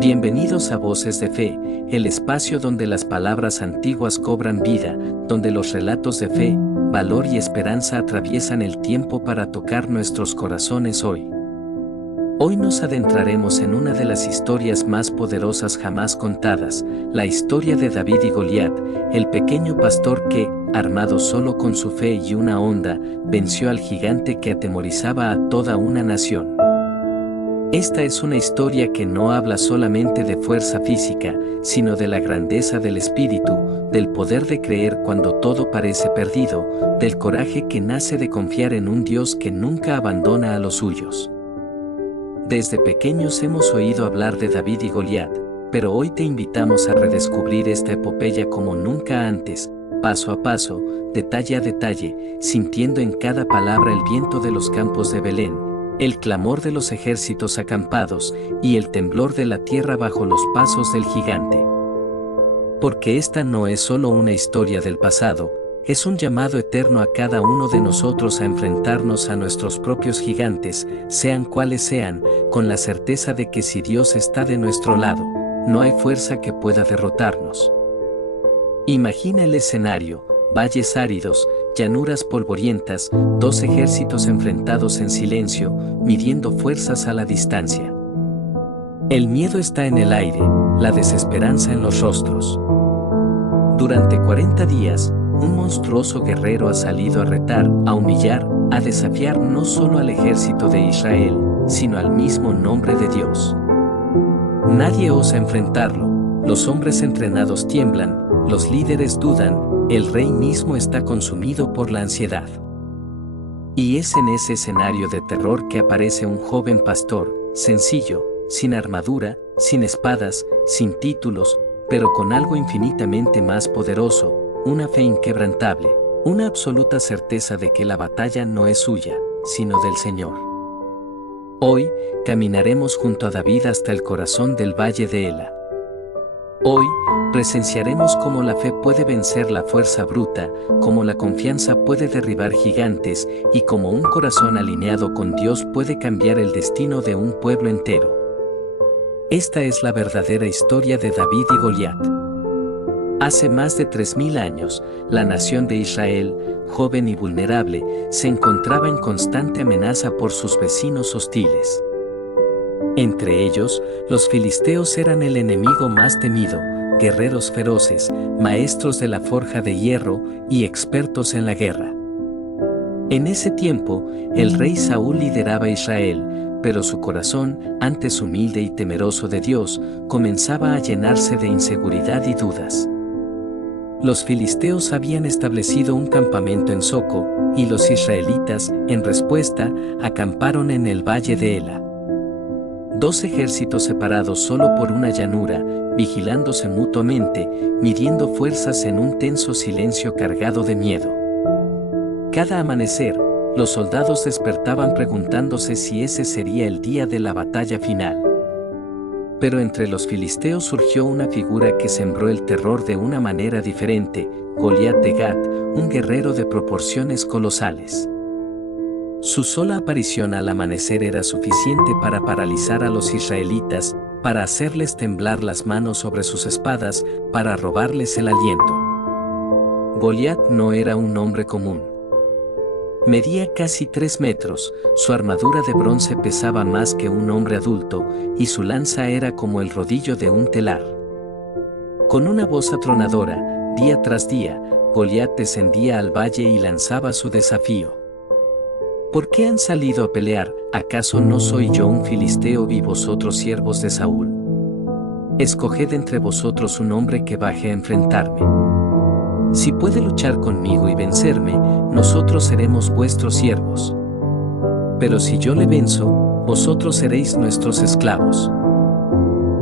Bienvenidos a Voces de Fe, el espacio donde las palabras antiguas cobran vida, donde los relatos de fe, valor y esperanza atraviesan el tiempo para tocar nuestros corazones hoy. Hoy nos adentraremos en una de las historias más poderosas jamás contadas, la historia de David y Goliat, el pequeño pastor que, armado solo con su fe y una honda, venció al gigante que atemorizaba a toda una nación. Esta es una historia que no habla solamente de fuerza física, sino de la grandeza del espíritu, del poder de creer cuando todo parece perdido, del coraje que nace de confiar en un Dios que nunca abandona a los suyos. Desde pequeños hemos oído hablar de David y Goliat, pero hoy te invitamos a redescubrir esta epopeya como nunca antes, paso a paso, detalle a detalle, sintiendo en cada palabra el viento de los campos de Belén, el clamor de los ejércitos acampados y el temblor de la tierra bajo los pasos del gigante. Porque esta no es solo una historia del pasado, es un llamado eterno a cada uno de nosotros a enfrentarnos a nuestros propios gigantes, sean cuales sean, con la certeza de que si Dios está de nuestro lado, no hay fuerza que pueda derrotarnos. Imagina el escenario: valles áridos, llanuras polvorientas, dos ejércitos enfrentados en silencio, midiendo fuerzas a la distancia. El miedo está en el aire, la desesperanza en los rostros. Durante 40 días, un monstruoso guerrero ha salido a retar, a humillar, a desafiar no solo al ejército de Israel, sino al mismo nombre de Dios. Nadie osa enfrentarlo, los hombres entrenados tiemblan, los líderes dudan, el rey mismo está consumido por la ansiedad. Y es en ese escenario de terror que aparece un joven pastor, sencillo, sin armadura, sin espadas, sin títulos, pero con algo infinitamente más poderoso, una fe inquebrantable, una absoluta certeza de que la batalla no es suya, sino del Señor. Hoy, caminaremos junto a David hasta el corazón del valle de Ela. Hoy, presenciaremos cómo la fe puede vencer la fuerza bruta, cómo la confianza puede derribar gigantes y cómo un corazón alineado con Dios puede cambiar el destino de un pueblo entero. Esta es la verdadera historia de David y Goliat. Hace más de 3000 años, la nación de Israel, joven y vulnerable, se encontraba en constante amenaza por sus vecinos hostiles. Entre ellos, los filisteos eran el enemigo más temido, guerreros feroces, maestros de la forja de hierro y expertos en la guerra. En ese tiempo, el rey Saúl lideraba a Israel, pero su corazón, antes humilde y temeroso de Dios, comenzaba a llenarse de inseguridad y dudas. Los filisteos habían establecido un campamento en Soco, y los israelitas, en respuesta, acamparon en el valle de Ela. Dos ejércitos separados solo por una llanura, vigilándose mutuamente, midiendo fuerzas en un tenso silencio cargado de miedo. Cada amanecer, los soldados despertaban preguntándose si ese sería el día de la batalla final. Pero entre los filisteos surgió una figura que sembró el terror de una manera diferente: Goliat de Gat, un guerrero de proporciones colosales. Su sola aparición al amanecer era suficiente para paralizar a los israelitas, para hacerles temblar las manos sobre sus espadas, para robarles el aliento. Goliat no era un hombre común. Medía casi 3 metros, su armadura de bronce pesaba más que un hombre adulto, y su lanza era como el rodillo de un telar. Con una voz atronadora, día tras día, Goliat descendía al valle y lanzaba su desafío. ¿Por qué han salido a pelear? ¿Acaso no soy yo un filisteo y vosotros siervos de Saúl? Escoged entre vosotros un hombre que baje a enfrentarme. Si puede luchar conmigo y vencerme, nosotros seremos vuestros siervos. Pero si yo le venzo, vosotros seréis nuestros esclavos.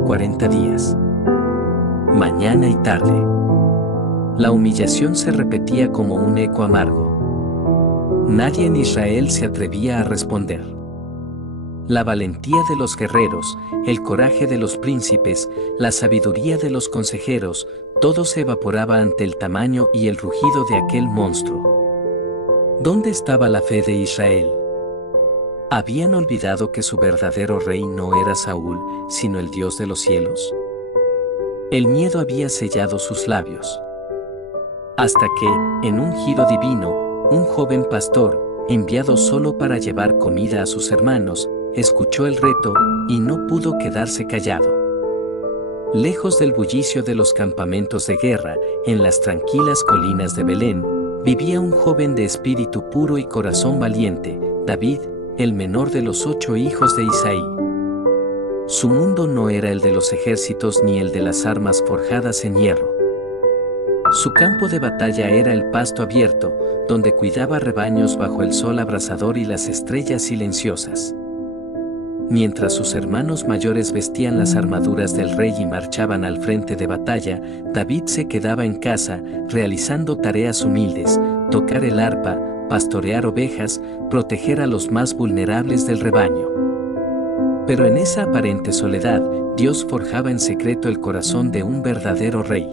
40 días. Mañana y tarde. La humillación se repetía como un eco amargo. Nadie en Israel se atrevía a responder. La valentía de los guerreros, el coraje de los príncipes, la sabiduría de los consejeros, todo se evaporaba ante el tamaño y el rugido de aquel monstruo. ¿Dónde estaba la fe de Israel? ¿Habían olvidado que su verdadero rey no era Saúl, sino el Dios de los cielos? El miedo había sellado sus labios. Hasta que, en un giro divino, un joven pastor, enviado solo para llevar comida a sus hermanos, escuchó el reto y no pudo quedarse callado. Lejos del bullicio de los campamentos de guerra, en las tranquilas colinas de Belén, vivía un joven de espíritu puro y corazón valiente, David, el menor de los 8 hijos de Isaí. Su mundo no era el de los ejércitos ni el de las armas forjadas en hierro. Su campo de batalla era el pasto abierto, donde cuidaba rebaños bajo el sol abrasador y las estrellas silenciosas. Mientras sus hermanos mayores vestían las armaduras del rey y marchaban al frente de batalla, David se quedaba en casa, realizando tareas humildes, tocar el arpa, pastorear ovejas, proteger a los más vulnerables del rebaño. Pero en esa aparente soledad, Dios forjaba en secreto el corazón de un verdadero rey.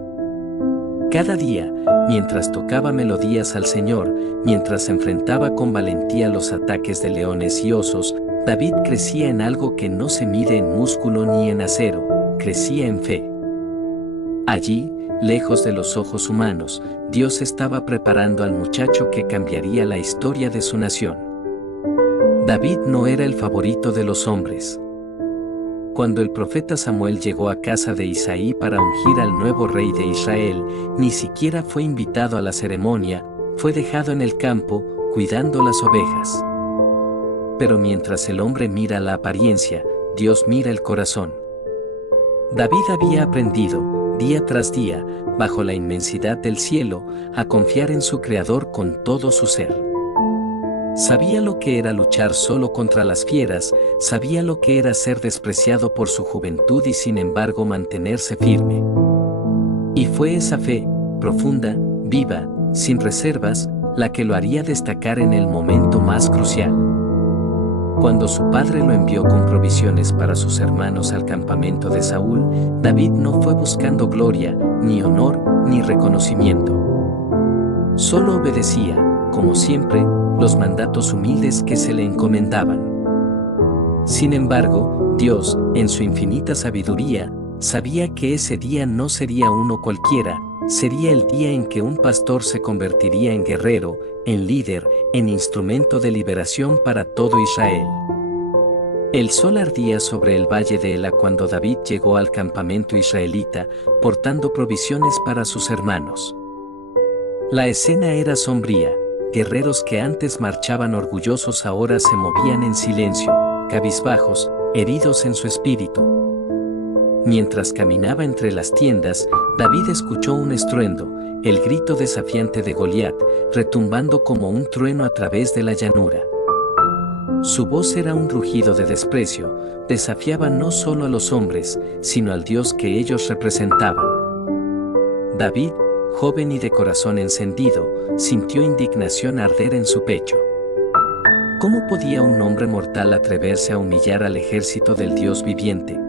Cada día, mientras tocaba melodías al Señor, mientras enfrentaba con valentía los ataques de leones y osos, David crecía en algo que no se mide en músculo ni en acero, crecía en fe. Allí, lejos de los ojos humanos, Dios estaba preparando al muchacho que cambiaría la historia de su nación. David no era el favorito de los hombres. Cuando el profeta Samuel llegó a casa de Isaí para ungir al nuevo rey de Israel, ni siquiera fue invitado a la ceremonia, fue dejado en el campo, cuidando las ovejas. Pero mientras el hombre mira la apariencia, Dios mira el corazón. David había aprendido, día tras día, bajo la inmensidad del cielo, a confiar en su Creador con todo su ser. Sabía lo que era luchar solo contra las fieras, sabía lo que era ser despreciado por su juventud y sin embargo mantenerse firme. Y fue esa fe, profunda, viva, sin reservas, la que lo haría destacar en el momento más crucial. Cuando su padre lo envió con provisiones para sus hermanos al campamento de Saúl, David no fue buscando gloria, ni honor, ni reconocimiento. Solo obedecía, como siempre, los mandatos humildes que se le encomendaban. Sin embargo, Dios, en su infinita sabiduría, sabía que ese día no sería uno cualquiera, sería el día en que un pastor se convertiría en guerrero, en líder, en instrumento de liberación para todo Israel. El sol ardía sobre el valle de Ela cuando David llegó al campamento israelita, portando provisiones para sus hermanos. La escena era sombría. Guerreros que antes marchaban orgullosos ahora se movían en silencio, cabizbajos, heridos en su espíritu. Mientras caminaba entre las tiendas, David escuchó un estruendo, el grito desafiante de Goliat, retumbando como un trueno a través de la llanura. Su voz era un rugido de desprecio, desafiaba no solo a los hombres, sino al Dios que ellos representaban. David, joven y de corazón encendido, sintió indignación arder en su pecho. ¿Cómo podía un hombre mortal atreverse a humillar al ejército del Dios viviente?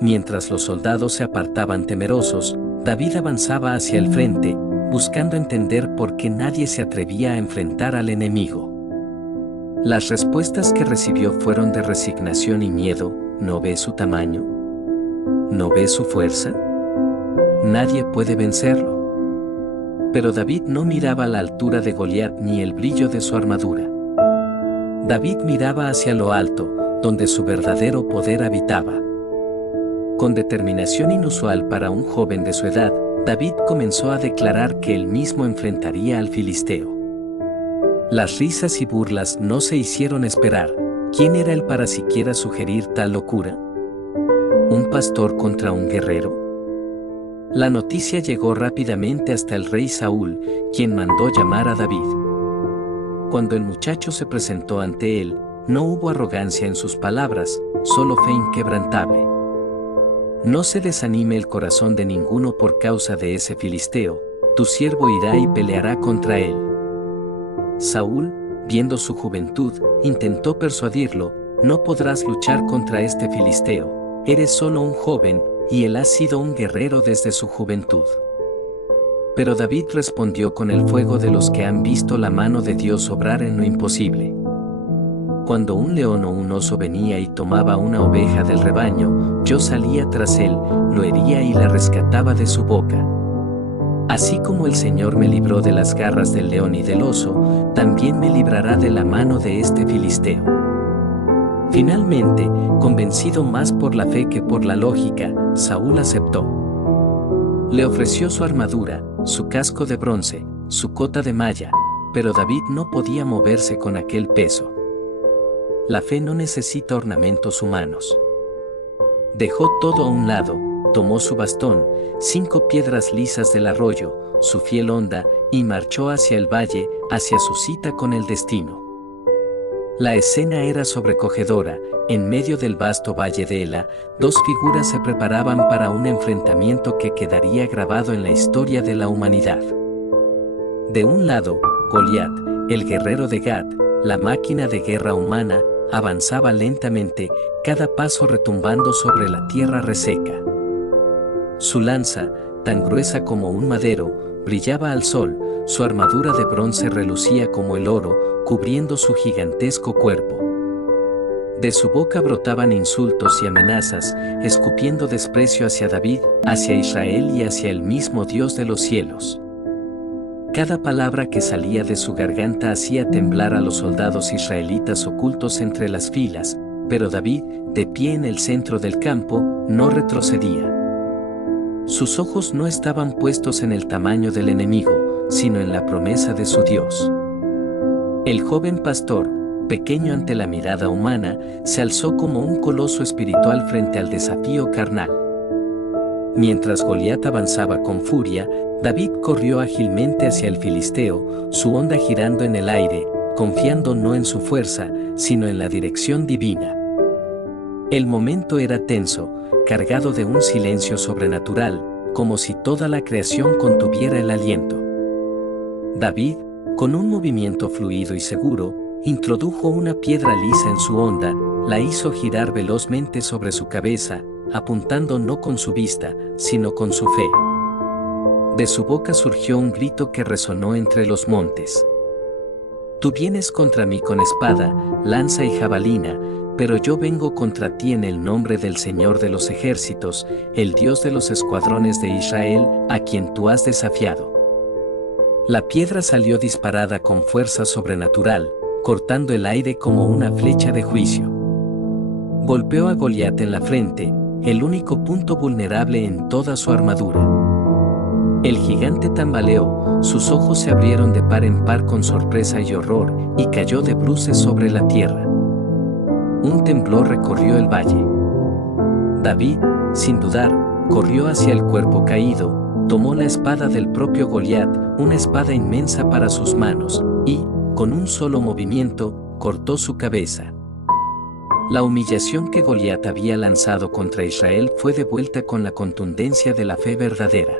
Mientras los soldados se apartaban temerosos, David avanzaba hacia el frente, buscando entender por qué nadie se atrevía a enfrentar al enemigo. Las respuestas que recibió fueron de resignación y miedo. ¿No ve su tamaño? ¿No ve su fuerza? Nadie puede vencerlo. Pero David no miraba la altura de Goliat ni el brillo de su armadura. David miraba hacia lo alto, donde su verdadero poder habitaba. Con determinación inusual para un joven de su edad, David comenzó a declarar que él mismo enfrentaría al filisteo. Las risas y burlas no se hicieron esperar. ¿Quién era él para siquiera sugerir tal locura? ¿Un pastor contra un guerrero? La noticia llegó rápidamente hasta el rey Saúl, quien mandó llamar a David. Cuando el muchacho se presentó ante él, no hubo arrogancia en sus palabras, solo fe inquebrantable. No se desanime el corazón de ninguno por causa de ese filisteo, tu siervo irá y peleará contra él. Saúl, viendo su juventud, intentó persuadirlo, no podrás luchar contra este filisteo, eres solo un joven, y él ha sido un guerrero desde su juventud. Pero David respondió con el fuego de los que han visto la mano de Dios obrar en lo imposible. cuando un león o un oso venía y tomaba una oveja del rebaño, yo salía tras él, lo hería y la rescataba de su boca. Así como el Señor me libró de las garras del león y del oso, también me librará de la mano de este filisteo. Finalmente, convencido más por la fe que por la lógica, Saúl aceptó. Le ofreció su armadura, su casco de bronce, su cota de malla, pero David no podía moverse con aquel peso. La fe no necesita ornamentos humanos. Dejó todo a un lado, tomó su bastón, 5 piedras lisas del arroyo, su fiel honda, y marchó hacia el valle, hacia su cita con el destino. La escena era sobrecogedora. En medio del vasto valle de Ela, 2 figuras se preparaban para un enfrentamiento que quedaría grabado en la historia de la humanidad. De un lado, Goliat, el guerrero de Gat, la máquina de guerra humana, avanzaba lentamente, cada paso retumbando sobre la tierra reseca. Su lanza, tan gruesa como un madero, brillaba al sol, su armadura de bronce relucía como el oro, cubriendo su gigantesco cuerpo. De su boca brotaban insultos y amenazas, escupiendo desprecio hacia David, hacia Israel y hacia el mismo Dios de los cielos. Cada palabra que salía de su garganta hacía temblar a los soldados israelitas ocultos entre las filas, pero David, de pie en el centro del campo, no retrocedía. Sus ojos no estaban puestos en el tamaño del enemigo, sino en la promesa de su Dios. El joven pastor, pequeño ante la mirada humana, se alzó como un coloso espiritual frente al desafío carnal. Mientras Goliat avanzaba con furia, David corrió ágilmente hacia el filisteo, su honda girando en el aire, confiando no en su fuerza, sino en la dirección divina. El momento era tenso, cargado de un silencio sobrenatural, como si toda la creación contuviera el aliento. David, con un movimiento fluido y seguro, introdujo una piedra lisa en su honda, la hizo girar velozmente sobre su cabeza, apuntando no con su vista, sino con su fe. De su boca surgió un grito que resonó entre los montes. Tú vienes contra mí con espada, lanza y jabalina, pero yo vengo contra ti en el nombre del Señor de los ejércitos, el Dios de los escuadrones de Israel, a quien tú has desafiado. La piedra salió disparada con fuerza sobrenatural, cortando el aire como una flecha de juicio. Golpeó a Goliat en la frente, el único punto vulnerable en toda su armadura. El gigante tambaleó, sus ojos se abrieron de par en par con sorpresa y horror, y cayó de bruces sobre la tierra. Un temblor recorrió el valle. David, sin dudar, corrió hacia el cuerpo caído, tomó la espada del propio Goliat, una espada inmensa para sus manos, y, con un solo movimiento, cortó su cabeza. La humillación que Goliat había lanzado contra Israel fue devuelta con la contundencia de la fe verdadera.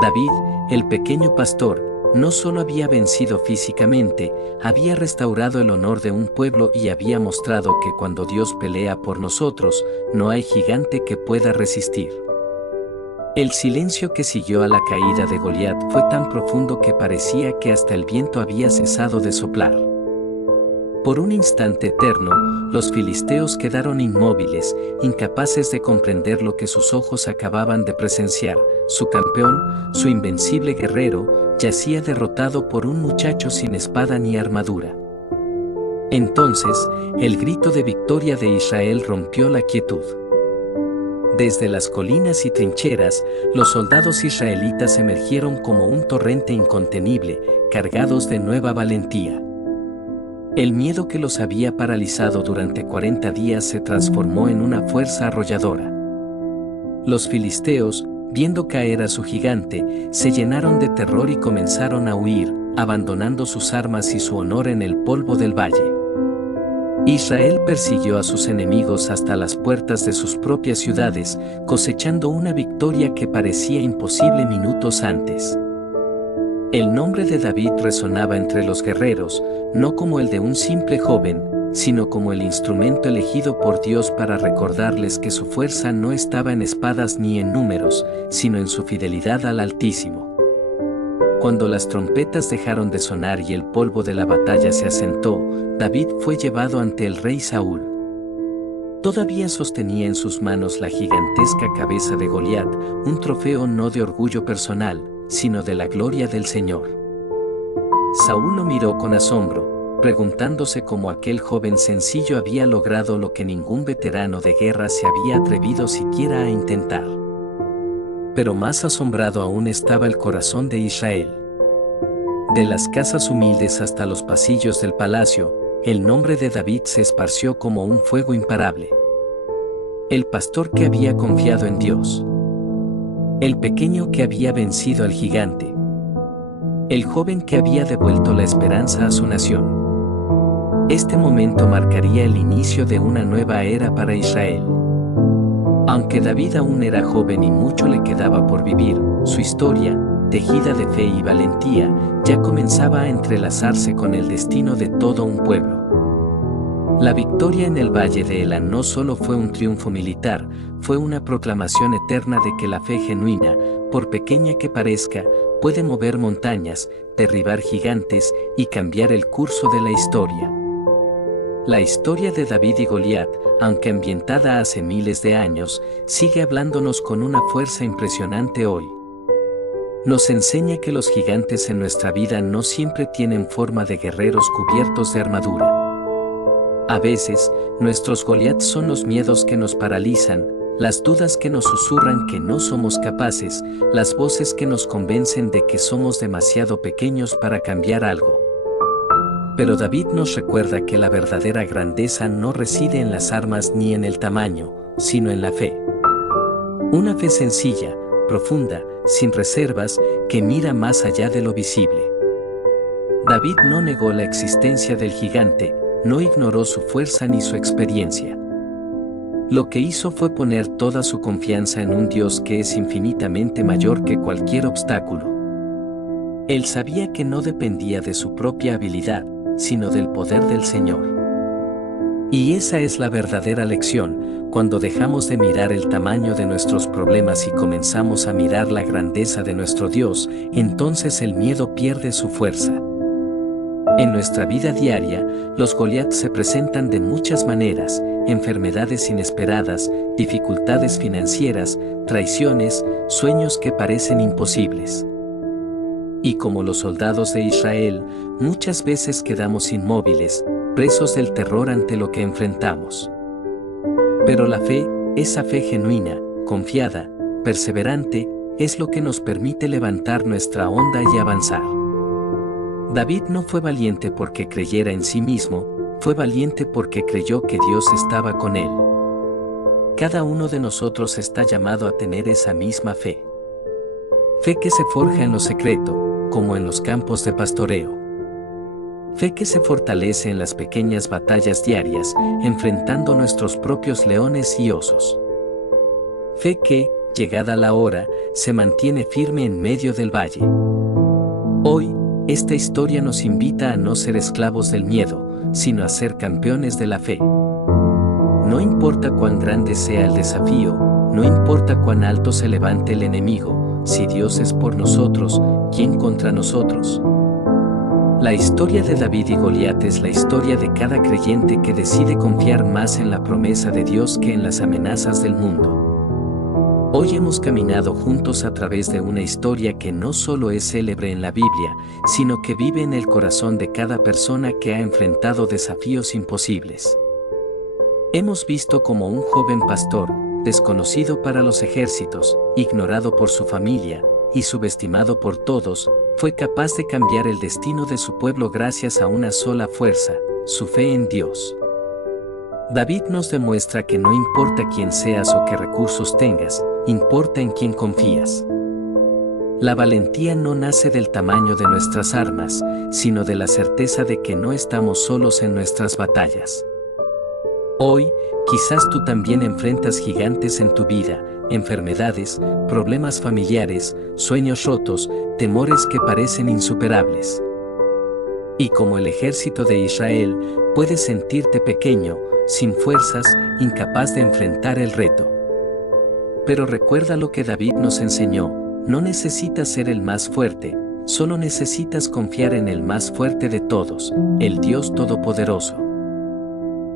David, el pequeño pastor, no solo había vencido físicamente, había restaurado el honor de un pueblo y había mostrado que cuando Dios pelea por nosotros, no hay gigante que pueda resistir. El silencio que siguió a la caída de Goliat fue tan profundo que parecía que hasta el viento había cesado de soplar. Por un instante eterno, los filisteos quedaron inmóviles, incapaces de comprender lo que sus ojos acababan de presenciar. Su campeón, su invencible guerrero, yacía derrotado por un muchacho sin espada ni armadura. Entonces, el grito de victoria de Israel rompió la quietud. Desde las colinas y trincheras, los soldados israelitas emergieron como un torrente incontenible, cargados de nueva valentía. El miedo que los había paralizado durante 40 días se transformó en una fuerza arrolladora. Los filisteos, viendo caer a su gigante, se llenaron de terror y comenzaron a huir, abandonando sus armas y su honor en el polvo del valle. Israel persiguió a sus enemigos hasta las puertas de sus propias ciudades, cosechando una victoria que parecía imposible minutos antes. El nombre de David resonaba entre los guerreros, no como el de un simple joven, sino como el instrumento elegido por Dios para recordarles que su fuerza no estaba en espadas ni en números, sino en su fidelidad al Altísimo. Cuando las trompetas dejaron de sonar y el polvo de la batalla se asentó, David fue llevado ante el rey Saúl. Todavía sostenía en sus manos la gigantesca cabeza de Goliat, un trofeo no de orgullo personal, sino de la gloria del Señor. Saúl lo miró con asombro, preguntándose cómo aquel joven sencillo había logrado lo que ningún veterano de guerra se había atrevido siquiera a intentar. Pero más asombrado aún estaba el corazón de Israel. De las casas humildes hasta los pasillos del palacio, el nombre de David se esparció como un fuego imparable. El pastor que había confiado en Dios. El pequeño que había vencido al gigante. El joven que había devuelto la esperanza a su nación. Este momento marcaría el inicio de una nueva era para Israel. Aunque David aún era joven y mucho le quedaba por vivir, su historia, tejida de fe y valentía, ya comenzaba a entrelazarse con el destino de todo un pueblo. La victoria en el Valle de Elá no solo fue un triunfo militar, fue una proclamación eterna de que la fe genuina, por pequeña que parezca, puede mover montañas, derribar gigantes y cambiar el curso de la historia. La historia de David y Goliat, aunque ambientada hace miles de años, sigue hablándonos con una fuerza impresionante hoy. Nos enseña que los gigantes en nuestra vida no siempre tienen forma de guerreros cubiertos de armadura. A veces, nuestros Goliat son los miedos que nos paralizan, las dudas que nos susurran que no somos capaces, las voces que nos convencen de que somos demasiado pequeños para cambiar algo. Pero David nos recuerda que la verdadera grandeza no reside en las armas ni en el tamaño, sino en la fe. Una fe sencilla, profunda, sin reservas, que mira más allá de lo visible. David no negó la existencia del gigante, no ignoró su fuerza ni su experiencia. Lo que hizo fue poner toda su confianza en un Dios que es infinitamente mayor que cualquier obstáculo. Él sabía que no dependía de su propia habilidad, sino del poder del Señor. Y esa es la verdadera lección, cuando dejamos de mirar el tamaño de nuestros problemas y comenzamos a mirar la grandeza de nuestro Dios, entonces el miedo pierde su fuerza. En nuestra vida diaria, los Goliat se presentan de muchas maneras: enfermedades inesperadas, dificultades financieras, traiciones, sueños que parecen imposibles. Y como los soldados de Israel, muchas veces quedamos inmóviles, presos del terror ante lo que enfrentamos. Pero la fe, esa fe genuina, confiada, perseverante, es lo que nos permite levantar nuestra onda y avanzar. David no fue valiente porque creyera en sí mismo, fue valiente porque creyó que Dios estaba con él. Cada uno de nosotros está llamado a tener esa misma fe. Fe que se forja en lo secreto, como en los campos de pastoreo. Fe que se fortalece en las pequeñas batallas diarias, enfrentando nuestros propios leones y osos. Fe que, llegada la hora, se mantiene firme en medio del valle. Hoy, esta historia nos invita a no ser esclavos del miedo, sino a ser campeones de la fe. No importa cuán grande sea el desafío, no importa cuán alto se levante el enemigo, si Dios es por nosotros, ¿quién contra nosotros? La historia de David y Goliat es la historia de cada creyente que decide confiar más en la promesa de Dios que en las amenazas del mundo. Hoy hemos caminado juntos a través de una historia que no solo es célebre en la Biblia, sino que vive en el corazón de cada persona que ha enfrentado desafíos imposibles. Hemos visto cómo un joven pastor, desconocido para los ejércitos, ignorado por su familia y subestimado por todos, fue capaz de cambiar el destino de su pueblo gracias a una sola fuerza: su fe en Dios. David nos demuestra que no importa quién seas o qué recursos tengas, importa en quién confías. La valentía no nace del tamaño de nuestras armas, sino de la certeza de que no estamos solos en nuestras batallas. Hoy, quizás tú también enfrentas gigantes en tu vida, enfermedades, problemas familiares, sueños rotos, temores que parecen insuperables. Y como el ejército de Israel, puedes sentirte pequeño, sin fuerzas, incapaz de enfrentar el reto. Pero recuerda lo que David nos enseñó: no necesitas ser el más fuerte, Solo necesitas confiar en el más fuerte de todos, el Dios Todopoderoso.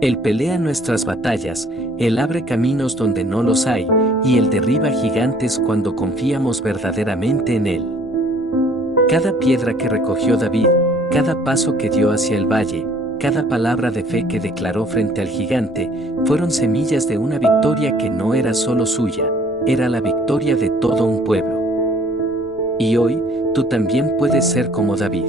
Él pelea nuestras batallas, Él abre caminos donde no los hay, y Él derriba gigantes cuando confiamos verdaderamente en Él. Cada piedra que recogió David, cada paso que dio hacia el valle, cada palabra de fe que declaró frente al gigante, fueron semillas de una victoria que no era solo suya, era la victoria de todo un pueblo. Y hoy, tú también puedes ser como David.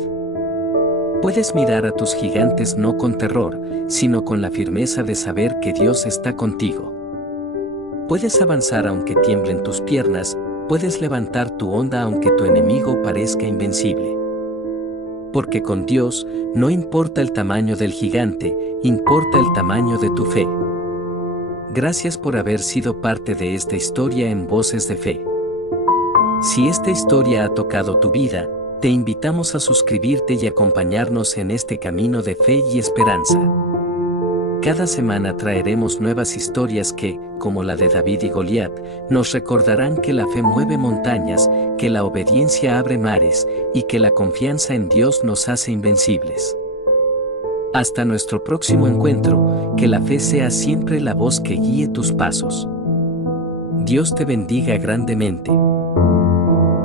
Puedes mirar a tus gigantes no con terror, sino con la firmeza de saber que Dios está contigo. Puedes avanzar aunque tiemblen tus piernas, puedes levantar tu onda aunque tu enemigo parezca invencible. Porque con Dios, no importa el tamaño del gigante, importa el tamaño de tu fe. Gracias por haber sido parte de esta historia en Voces de Fe. Si esta historia ha tocado tu vida, te invitamos a suscribirte y acompañarnos en este camino de fe y esperanza. Cada semana traeremos nuevas historias que, como la de David y Goliat, nos recordarán que la fe mueve montañas, que la obediencia abre mares, y que la confianza en Dios nos hace invencibles. Hasta nuestro próximo encuentro, que la fe sea siempre la voz que guíe tus pasos. Dios te bendiga grandemente.